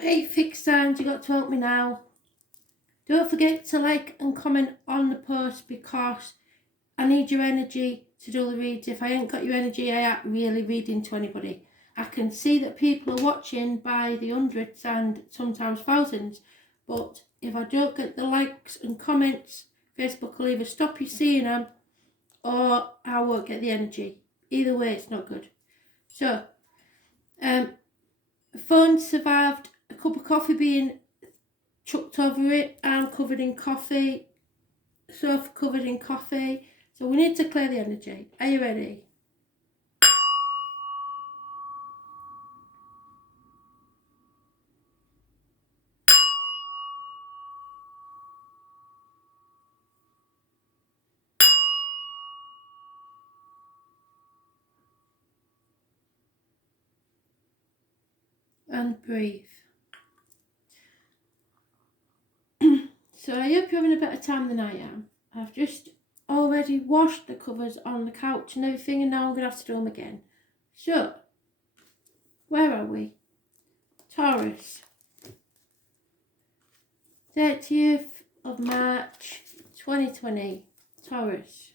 Hey, fixed signs, you got to help me now. Don't forget to like and comment on the post because I need your energy to do the reads. If I ain't got your energy, I ain't really reading to anybody. I can see that people are watching by the hundreds and sometimes thousands, but if I don't get the likes and comments, Facebook will either stop you seeing them or I won't get the energy. Either way, it's not good. So, phone survived a cup of coffee being chucked over it, arm covered in coffee, sofa covered in coffee. So we need to clear the energy. Are you ready? And breathe. So I hope you're having a better time than I am. I've just already washed the covers on the couch and everything, and now I'm going to have to do them again. So, where are we? Taurus. 30th of March 2020. Taurus.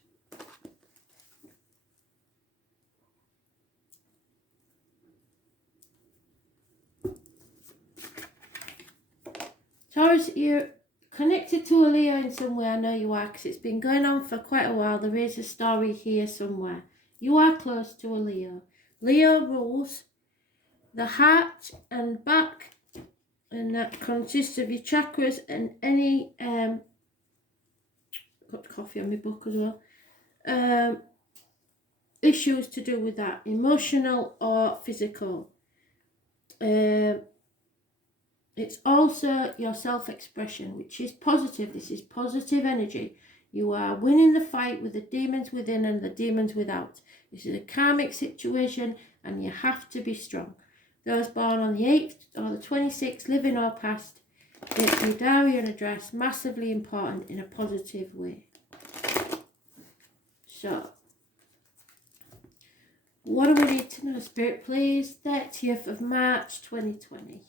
Taurus, you're connected to a Leo in some way. I know you are because it's been going on for quite a while. There is a story here somewhere. You are close to a Leo. Leo rules the heart and back, and that consists of your chakras and any got coffee on my book as well, issues to do with that, emotional or physical. It's also your self-expression, which is positive. This is positive energy. You are winning the fight with the demons within and the demons without. This is a karmic situation and you have to be strong. Those born on the 8th or the 26th, living or past, get your diary and address, massively important in a positive way. So, what do we need to know, Spirit, please? 30th of March 2020.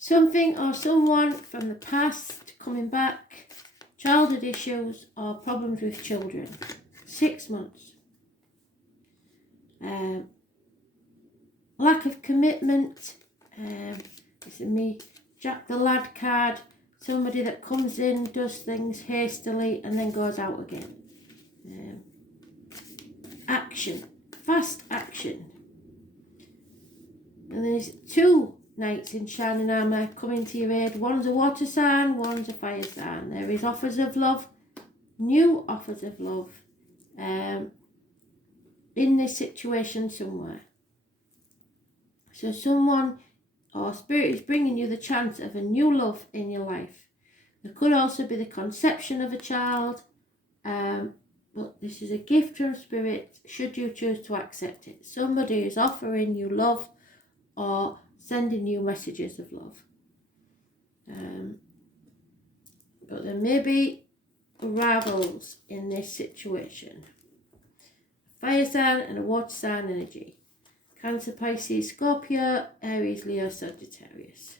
Something or someone from the past coming back, childhood issues or problems with children. 6 months. Lack of commitment. This is me, Jack the Lad card. Somebody that comes in, does things hastily and then goes out again. Action. Fast action. And there's 2 knights in shining armour coming to your aid. One's a water sign, one's a fire sign. There is offers of love, new offers of love, in this situation somewhere. So someone or spirit is bringing you the chance of a new love in your life. There could also be the conception of a child, but this is a gift from spirit should you choose to accept it. Somebody is offering you love or sending you messages of love. But there may be rivals in this situation. A fire sign and a water sign energy. Cancer, Pisces, Scorpio, Aries, Leo, Sagittarius.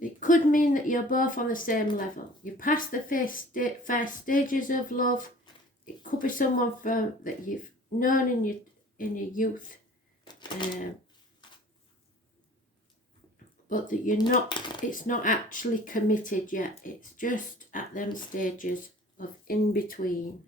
It could mean that you're both on the same level. You're past the first stages of love. It could be someone from that you've known in your youth. But that it's not actually committed yet. It's just at them stages of in between.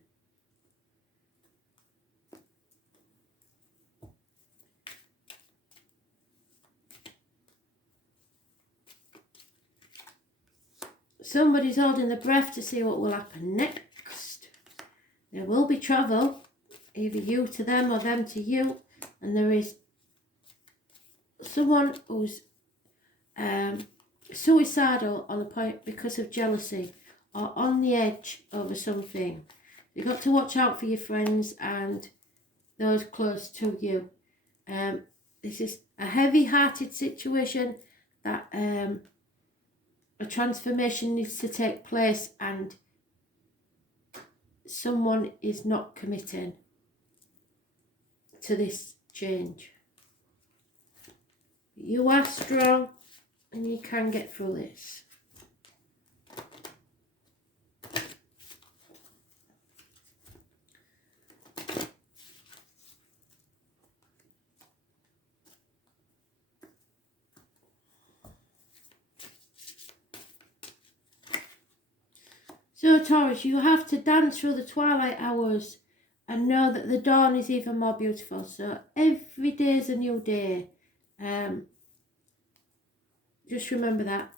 Somebody's holding the breath to see what will happen next. There will be travel, either you to them or them to you, and there is someone who's suicidal on the point because of jealousy or on the edge over something. You've got to watch out for your friends and those close to you. This is a heavy-hearted situation that a a transformation needs to take place and someone is not committing to this change. You are strong and you can get through this. So Taurus, you have to dance through the twilight hours and know that the dawn is even more beautiful. So every day is a new day. Just remember that.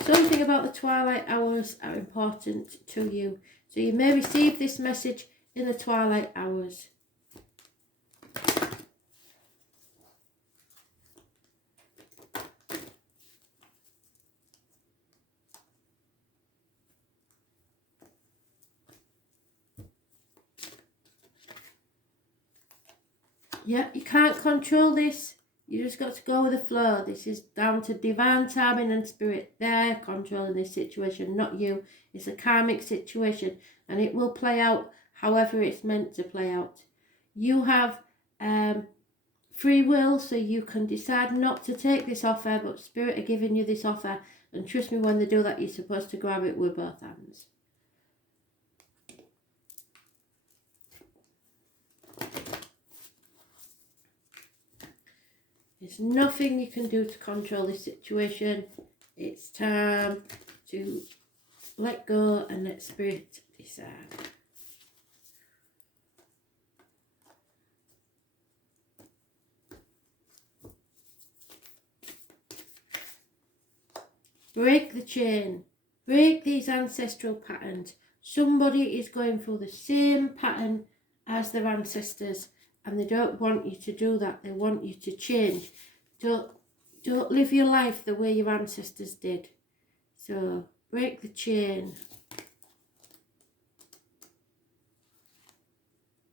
Something about the twilight hours are important to you. So you may receive this message in the twilight hours. Yeah, you can't control this. You just got to go with the flow. This is down to divine timing and spirit. They're controlling this situation, not you. It's a karmic situation and it will play out however it's meant to play out. You have free will, so you can decide not to take this offer, but spirit are giving you this offer. And trust me, when they do that, you're supposed to grab it with both hands. There's nothing you can do to control this situation. It's time to let go and let spirit decide. Break the chain. Break these ancestral patterns. Somebody is going through the same pattern as their ancestors and they don't want you to do that. They want you to change. Don't live your life the way your ancestors did. So break the chain.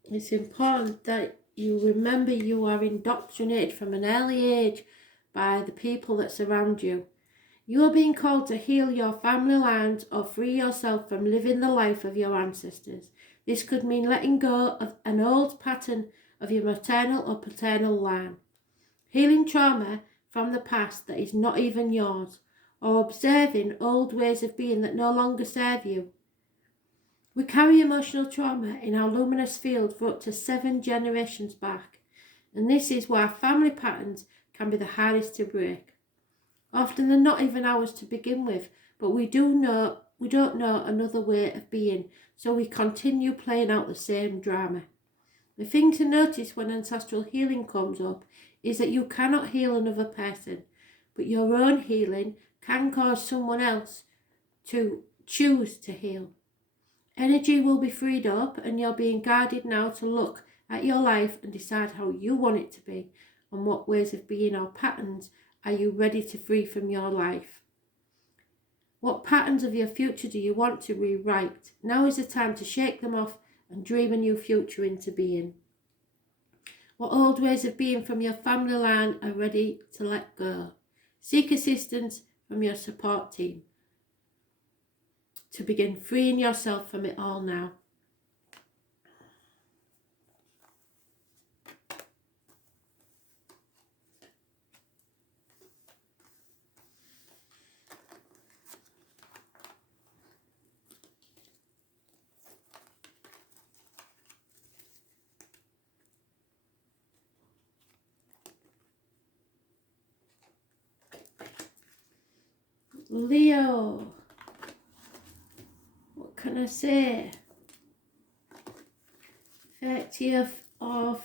It's important that you remember you are indoctrinated from an early age by the people that surround you. You are being called to heal your family lines or free yourself from living the life of your ancestors. This could mean letting go of an old pattern of your maternal or paternal line, healing trauma from the past that is not even yours, or observing old ways of being that no longer serve you. We carry emotional trauma in our luminous field for up to 7 generations back, and this is why family patterns can be the hardest to break. Often they're not even ours to begin with, but we don't know another way of being, so we continue playing out the same drama. The thing to notice when ancestral healing comes up is that you cannot heal another person, but your own healing can cause someone else to choose to heal. Energy will be freed up and you're being guided now to look at your life and decide how you want it to be and what ways of being or patterns are you ready to free from your life. What patterns of your future do you want to rewrite? Now is the time to shake them off and dream a new future into being. What old ways of being from your family line are ready to let go? Seek assistance from your support team to begin freeing yourself from it all now. Leo, what can I say? 30th of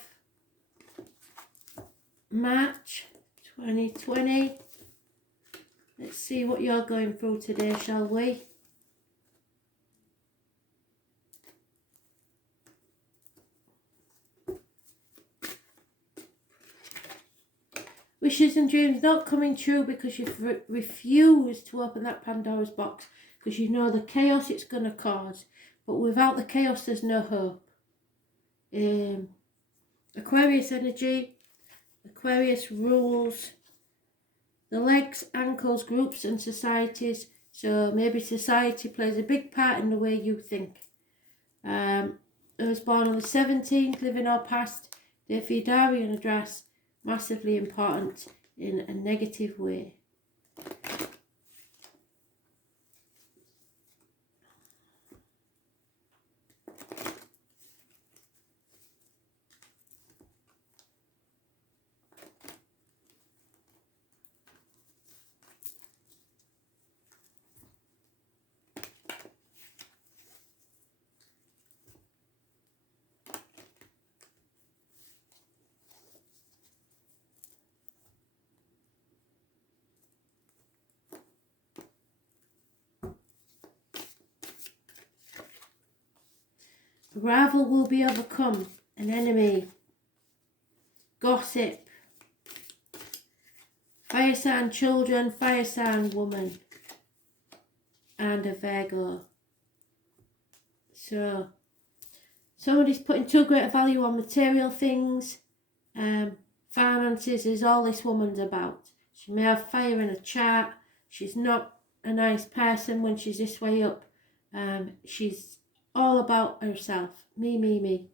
March 2020. Let's see what you're going through today, shall we? Wishes and dreams not coming true because you've refused to open that Pandora's box because you know the chaos it's going to cause. But without the chaos, there's no hope. Aquarius energy. Aquarius rules the legs, ankles, groups and societies. So maybe society plays a big part in the way you think. I was born on the 17th, living or past, date for your diary and address, massively important in a negative way. A rival will be overcome, an enemy, gossip, fire sign children, fire sign woman, and a Virgo. So somebody's putting too great a value on material things. Finances is all this woman's about. She may have fire in her chart. She's not a nice person when she's this way up. She's all about herself. Me.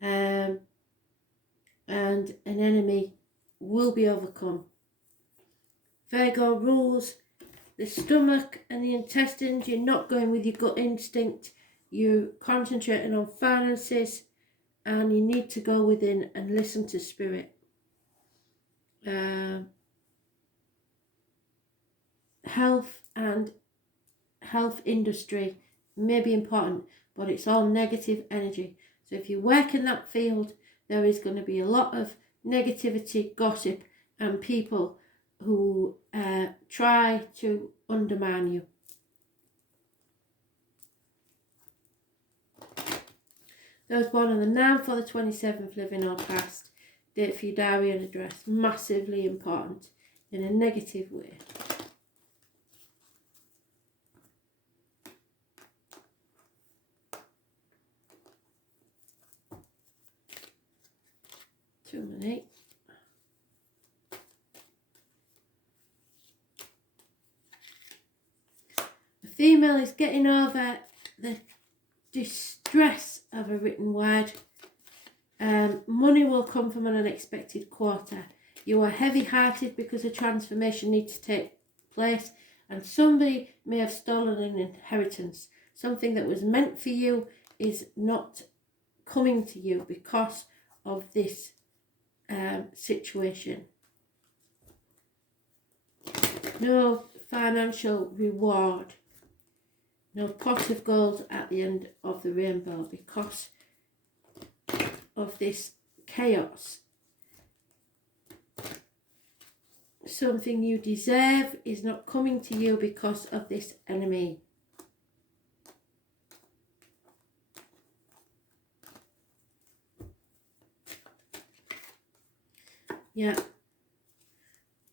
And an enemy will be overcome. Virgo rules the stomach and the intestines. You're not going with your gut instinct. You're concentrating on finances, and you need to go within and listen to spirit. Health and health industry may be important, but it's all negative energy. So if you work in that field, there is going to be a lot of negativity, gossip, and people who try to undermine you. Those born on the 9th or the 27th, living or past, date for your diary and address, massively important in a negative way. Too many. The female is getting over the distress of a written word. Money will come from an unexpected quarter. You are heavy-hearted because a transformation needs to take place, and somebody may have stolen an inheritance. Something that was meant for you is not coming to you because of this situation. No financial reward. No pot of gold at the end of the rainbow because of this chaos. Something you deserve is not coming to you because of this enemy. Yeah.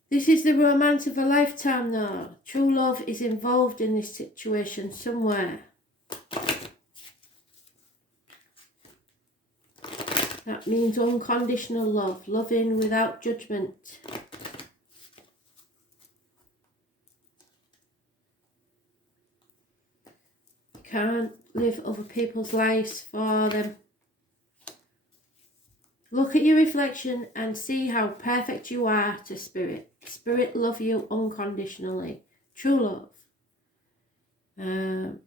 This is the romance of a lifetime though. True love is involved in this situation somewhere. That means unconditional love, loving without judgment. You can't live other people's lives for them. Look at your reflection and see how perfect you are to Spirit. Spirit love you unconditionally. True love. So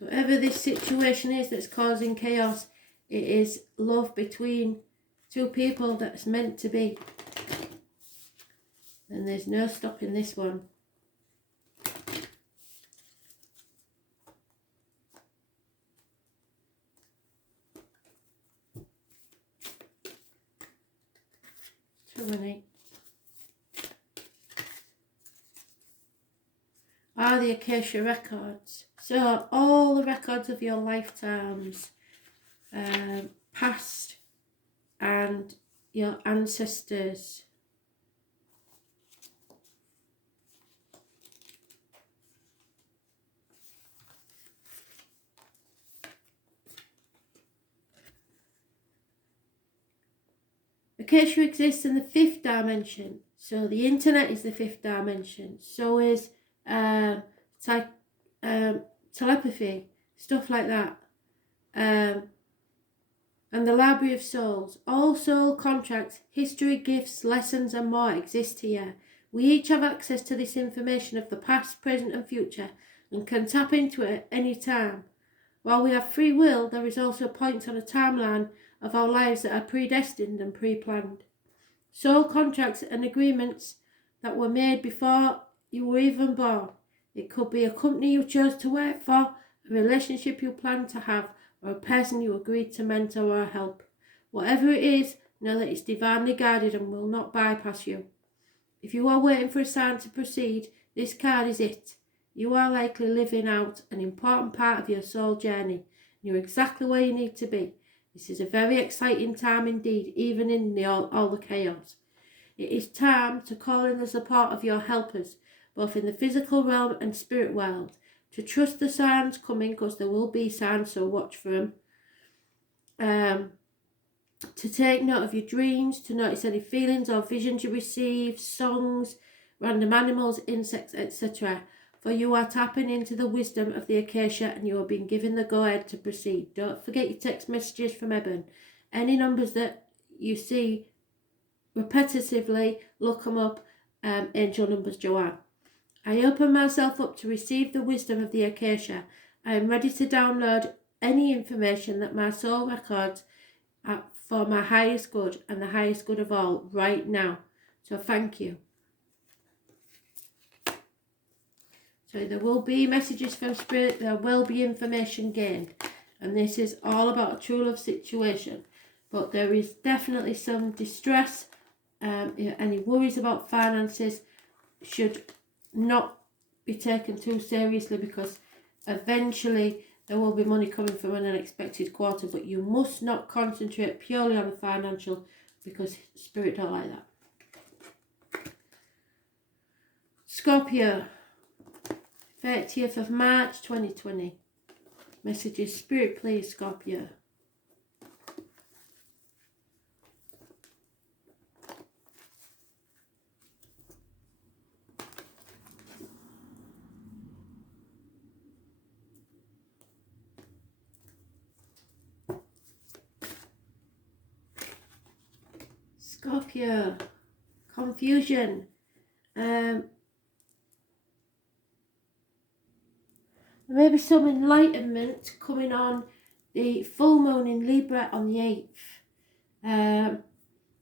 whatever this situation is that's causing chaos, it is love between two people that's meant to be. And there's no stopping this one. Too many. Are the Acacia records. So all the records of your lifetimes, past and your ancestors. Acacia exists in the 5th dimension. So the internet is the 5th dimension. So is telepathy, stuff like that. And the Library of Souls. All soul contracts, history, gifts, lessons and more exist here. We each have access to this information of the past, present and future and can tap into it at any time. While we have free will, there is also points on a timeline of our lives that are predestined and pre-planned. Soul contracts and agreements that were made before you were even born. It could be a company you chose to work for, a relationship you plan to have, or a person you agreed to mentor or help. Whatever it is, know that it's divinely guided and will not bypass you. If you are waiting for a sign to proceed, this card is it. You are likely living out an important part of your soul journey. You're exactly where you need to be. This is a very exciting time indeed, even in all the chaos. It is time to call in the support of your helpers, both in the physical realm and spirit world. To trust the signs coming, because there will be signs, so watch for them. To take note of your dreams, to notice any feelings or visions you receive, songs, random animals, insects, etc. For you are tapping into the wisdom of the Acacia and you are being given the go-ahead to proceed. Don't forget your text messages from Eben. Any numbers that you see repetitively, look them up. Angel numbers Joanne. I open myself up to receive the wisdom of the Acacia. I am ready to download any information that my soul records for my highest good and the highest good of all right now. So thank you. So there will be messages from Spirit, there will be information gained. And this is all about a true love situation. But there is definitely some distress, any worries about finances should not be taken too seriously, because eventually there will be money coming from an unexpected quarter, but you must not concentrate purely on the financial, because Spirit don't like that. Scorpio, 30th of March 2020. Messages, Spirit please, Scorpio. Scorpio, confusion. There may be some enlightenment coming on the full moon in Libra on the 8th.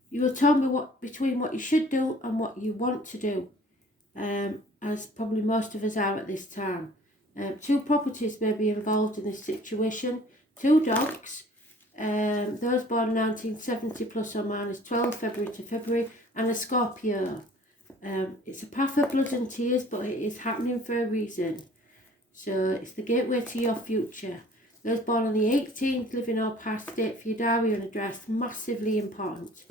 You will tell me between what you should do and what you want to do, as probably most of us are at this time. 2 properties may be involved in this situation. 2 dogs. Those born 1970 plus or minus 12 February to February, and a Scorpio. It's a path of blood and tears, but it is happening for a reason. So it's the gateway to your future. Those born on the 18th, living or past, date for your diary and address, massively important.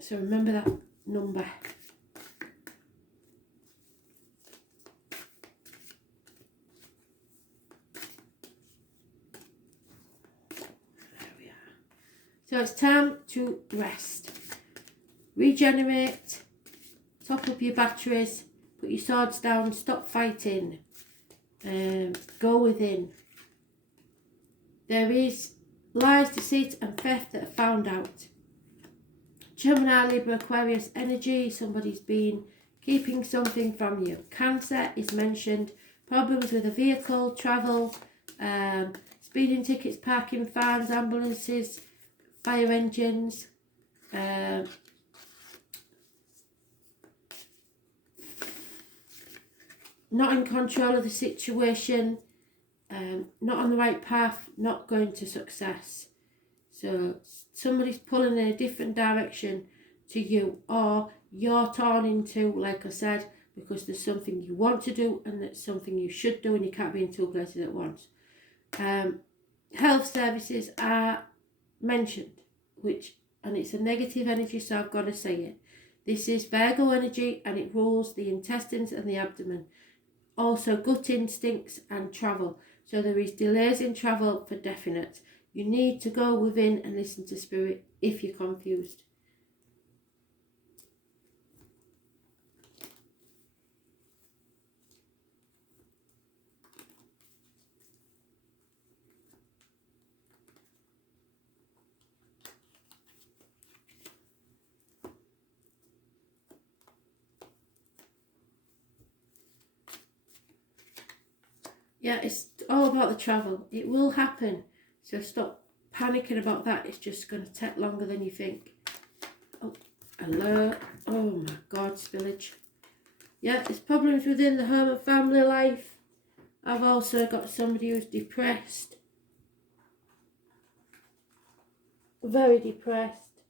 So remember that number. So it's time to rest, regenerate, top up your batteries, put your swords down, stop fighting, go within. There is lies, deceit and theft that are found out. Gemini, Libra, Aquarius energy, somebody's been keeping something from you. Cancer is mentioned, problems with a vehicle, travel, speeding tickets, parking fines, ambulances, fire engines, not in control of the situation, not on the right path, not going to success. So somebody's pulling in a different direction to you, or you're torn into, like I said, because there's something you want to do and that's something you should do, and you can't be in 2 places at once. Health services are mentioned, and it's a negative energy, so I've got to say it. This is Virgo energy and it rules the intestines and the abdomen. Also gut instincts and travel. So there is delays in travel for definite. You need to go within and listen to Spirit if you're confused. Yeah, it's all about the travel. It will happen. So stop panicking about that. It's just going to take longer than you think. Oh, alert. Oh my God, spillage. Yeah, it's problems within the home and family life. I've also got somebody who's depressed. Very depressed.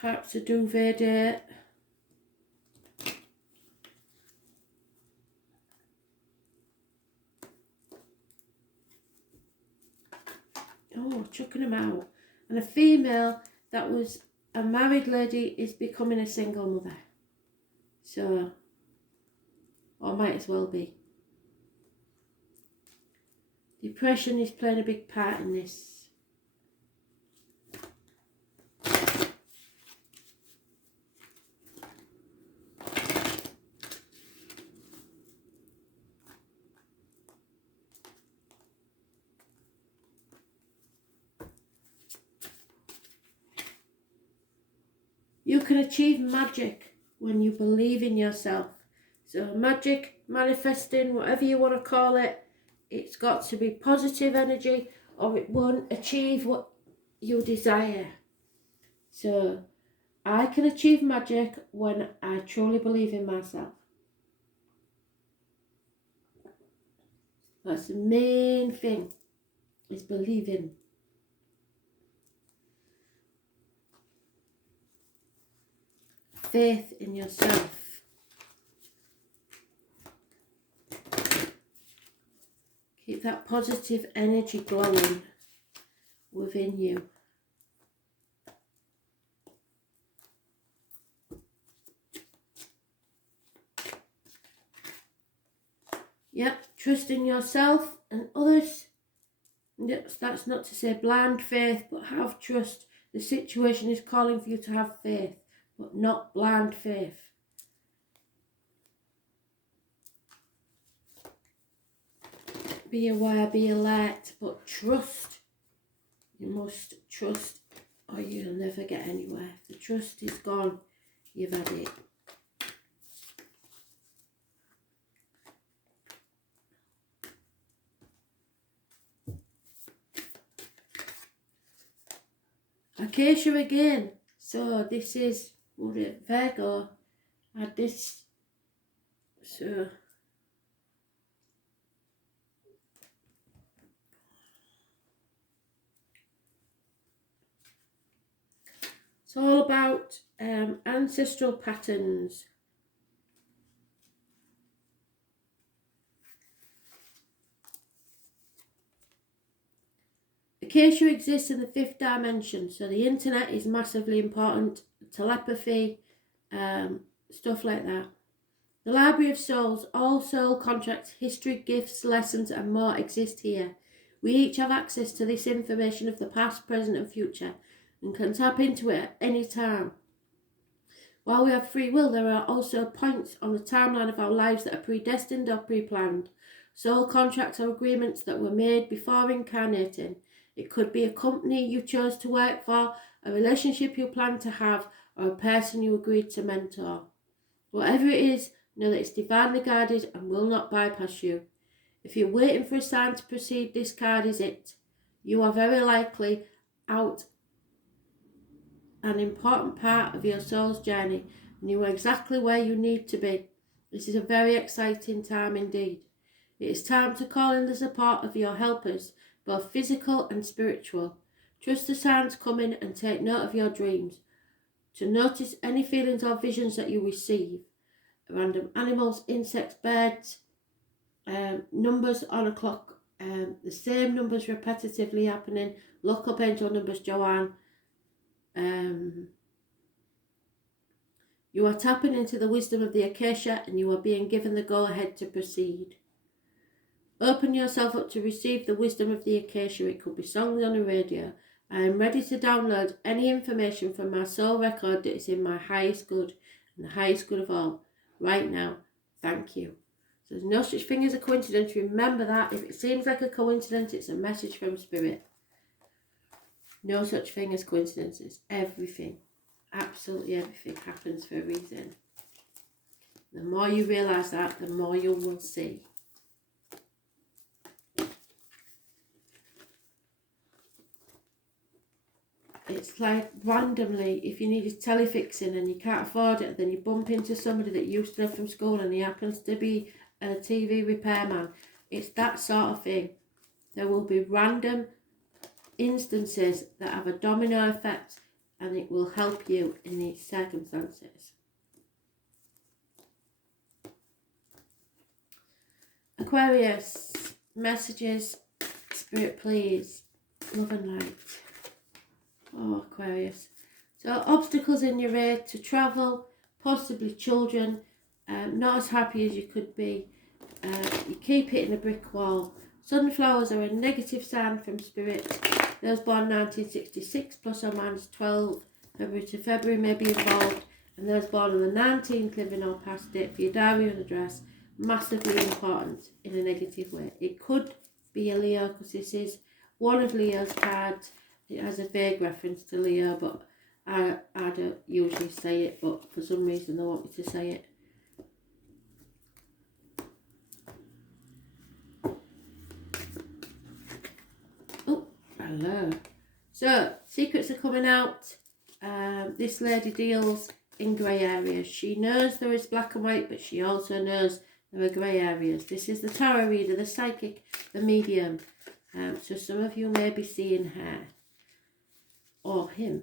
Perhaps a duvet date. Oh, chucking them out. And a female that was a married lady is becoming a single mother. So, or might as well be. Depression is playing a big part in this. You can achieve magic when you believe in yourself. So magic, manifesting, whatever you want to call it, it's got to be positive energy or it won't achieve what you desire. So I can achieve magic when I truly believe in myself. That's the main thing, is believing. Faith in yourself. Keep that positive energy glowing within you. Yep, trust in yourself and others. That's not to say blind faith, but have trust. The situation is calling for you to have faith, but not blind faith. Be aware, be alert, but trust. You must trust or you'll never get anywhere. If the trust is gone, you've had it. Acacia again. So this is Virgo. Had this. So it's all about ancestral patterns. Acacia exists in the 5th dimension, so the internet is massively important, telepathy, stuff like that. The Library of Souls, all soul contracts, history, gifts, lessons and more exist here. We each have access to this information of the past, present and future and can tap into it at any time. While we have free will, there are also points on the timeline of our lives that are predestined or pre-planned. Soul contracts are agreements that were made before incarnating. It could be a company you chose to work for, a relationship you plan to have, or a person you agreed to mentor. Whatever it is, know that it's divinely guided and will not bypass you. If you're waiting for a sign to proceed, this card is it. You are very likely out an important part of your soul's journey and you are exactly where you need to be. This is a very exciting time indeed. It is time to call in the support of your helpers, both physical and spiritual. Trust the signs coming and take note of your dreams. To notice any feelings or visions that you receive. Random animals, insects, birds, numbers on a clock, the same numbers repetitively happening. Look up angel numbers, Joanne. You are tapping into the wisdom of the Acacia and you are being given the go-ahead to proceed. Open yourself up to receive the wisdom of the Acacia. It could be songs on the radio. I am ready to download any information from my soul record that is in my highest good and the highest good of all. Right now, thank you. So there's no such thing as a coincidence. Remember that. If it seems like a coincidence, it's a message from Spirit. No such thing as coincidences. Everything, absolutely everything happens for a reason. The more you realise that, the more you will see. It's like randomly, if you need a telefixing and you can't afford it, then you bump into somebody that you used to know from school and he happens to be a TV repairman. It's that sort of thing. There will be random instances that have a domino effect and it will help you in these circumstances. Aquarius, messages, Spirit please, love and light. Oh, Aquarius. So obstacles in your way to travel, possibly children, not as happy as you could be. You keep hitting a brick wall. Sunflowers are a negative sign from Spirit. Those born 1966 plus or minus 12 February to February may be involved. And those born on the 19th, living or past it, for your diary and address, massively important in a negative way. It could be a Leo because this is one of Leo's cards. It has a vague reference to Leo, but I don't usually say it, but for some reason they want me to say it. Oh, hello. So, secrets are coming out. This lady deals in grey areas. She knows there is black and white, but she also knows there are grey areas. This is the tarot reader, the psychic, the medium. So some of you may be seeing her. Or him.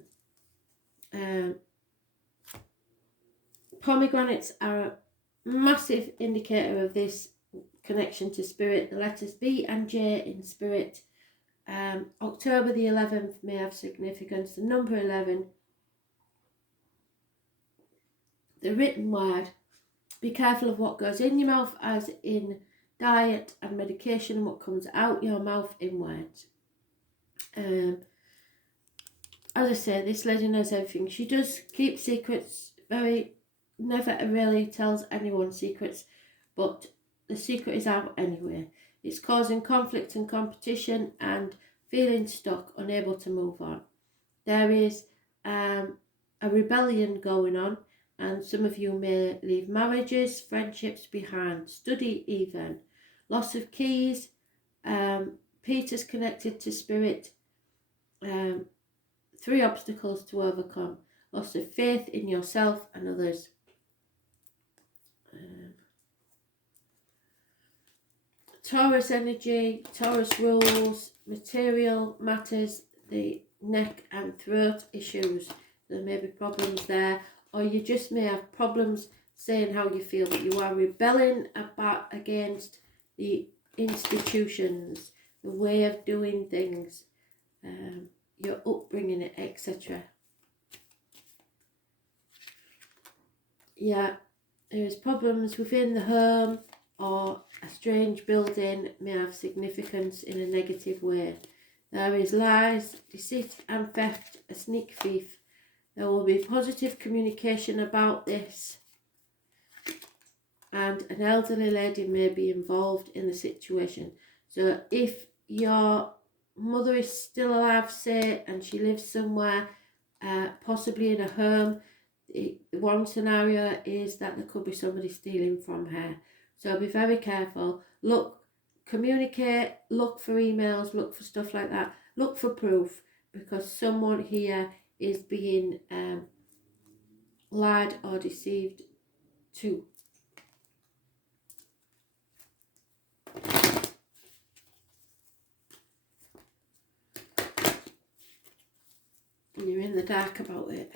Pomegranates are a massive indicator of this connection to Spirit. The letters B and J in Spirit. October the 11th may have significance. The number 11. The written word. Be careful of what goes in your mouth, as in diet and medication, and what comes out your mouth in words. As I say, this lady knows everything. She does keep secrets, never really tells anyone secrets, but the secret is out anyway. It's causing conflict and competition and feeling stuck, unable to move on. There is a rebellion going on, and some of you may leave marriages, friendships behind, study even. Loss of keys, Peter's connected to Spirit, 3 obstacles to overcome. Loss of faith in yourself and others. Taurus energy, Taurus rules, material matters, the neck and throat issues. There may be problems there, or you just may have problems saying how you feel, but you are rebelling against the institutions, the way of doing things, your upbringing, etc. Yeah, there's problems within the home, or a strange building may have significance in a negative way. There is lies, deceit and theft, a sneak thief. There will be positive communication about this, and an elderly lady may be involved in the situation. So if your mother is still alive, say, and she lives somewhere, possibly in a home, one scenario is that there could be somebody stealing from her. So be very careful. Look, communicate, look for emails, look for stuff like that. Look for proof, because someone here is being lied or deceived to. And you're in the dark about it.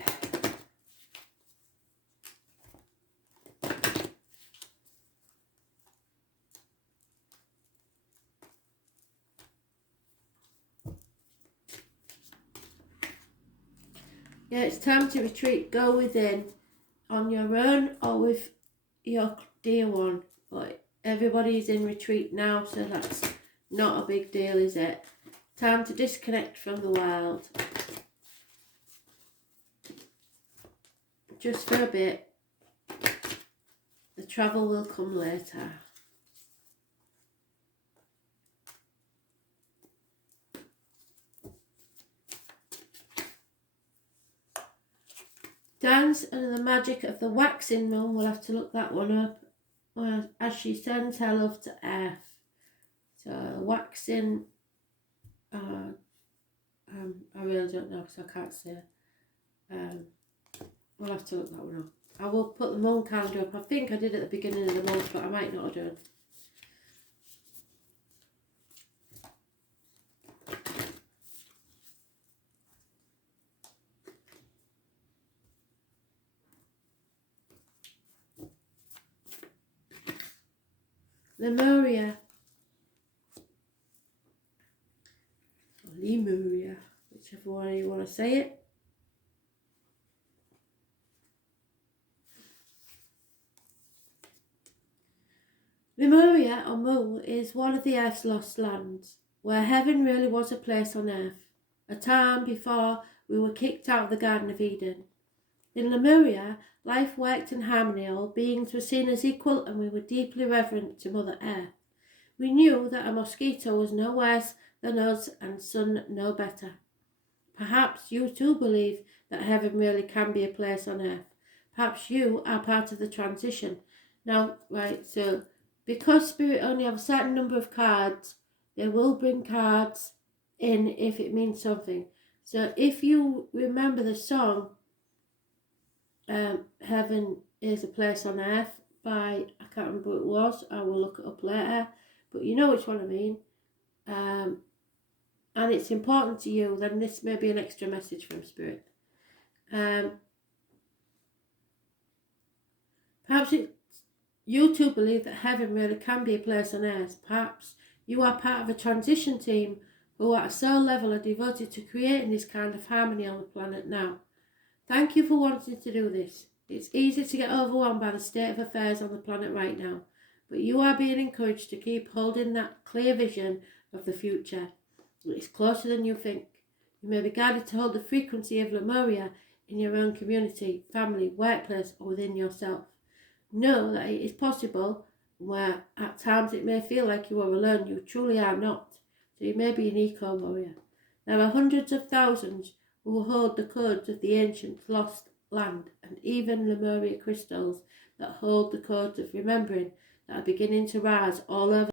Yeah, it's time to retreat. Go within. on your own or with your dear one. But everybody's in retreat now, so that's not a big deal, is it? Time to disconnect from the world. Just for a bit. The travel will come later. Dance and the magic of the waxing moon. We'll have to look that one up. As she sends her love to Earth. So waxing. I really don't know because I can't say. We'll have to look that one up. I will put the moon calendar up. I think I did at the beginning of the month, but I might not have done. Lemuria. Or Lemuria, whichever one you want to say it. Lemuria, or Mu, is one of the Earth's lost lands, where heaven really was a place on Earth, a time before we were kicked out of the Garden of Eden. In Lemuria, life worked in harmony, all beings were seen as equal, and we were deeply reverent to Mother Earth. We knew that a mosquito was no worse than us and sun no better. Perhaps you too believe that heaven really can be a place on Earth. Perhaps you are part of the transition. Now, right, so because Spirit only have a certain number of cards, they will bring cards in if it means something. So if you remember the song, Heaven is a Place on Earth by, I can't remember who it was, I will look it up later, but you know which one I mean. And it's important to you, then this may be an extra message from Spirit. Perhaps you too believe that heaven really can be a place on earth. Perhaps you are part of a transition team who at a soul level are devoted to creating this kind of harmony on the planet now. Thank you for wanting to do this. It's easy to get overwhelmed by the state of affairs on the planet right now, but you are being encouraged to keep holding that clear vision of the future. It's closer than you think. You may be guided to hold the frequency of Lemuria in your own community, family, workplace, or within yourself. Know that it is possible, where at times it may feel like you are alone, you truly are not. So you may be an eco-warrior. There are hundreds of thousands who hold the codes of the ancient lost land, and even Lemuria crystals that hold the codes of remembering that are beginning to rise all over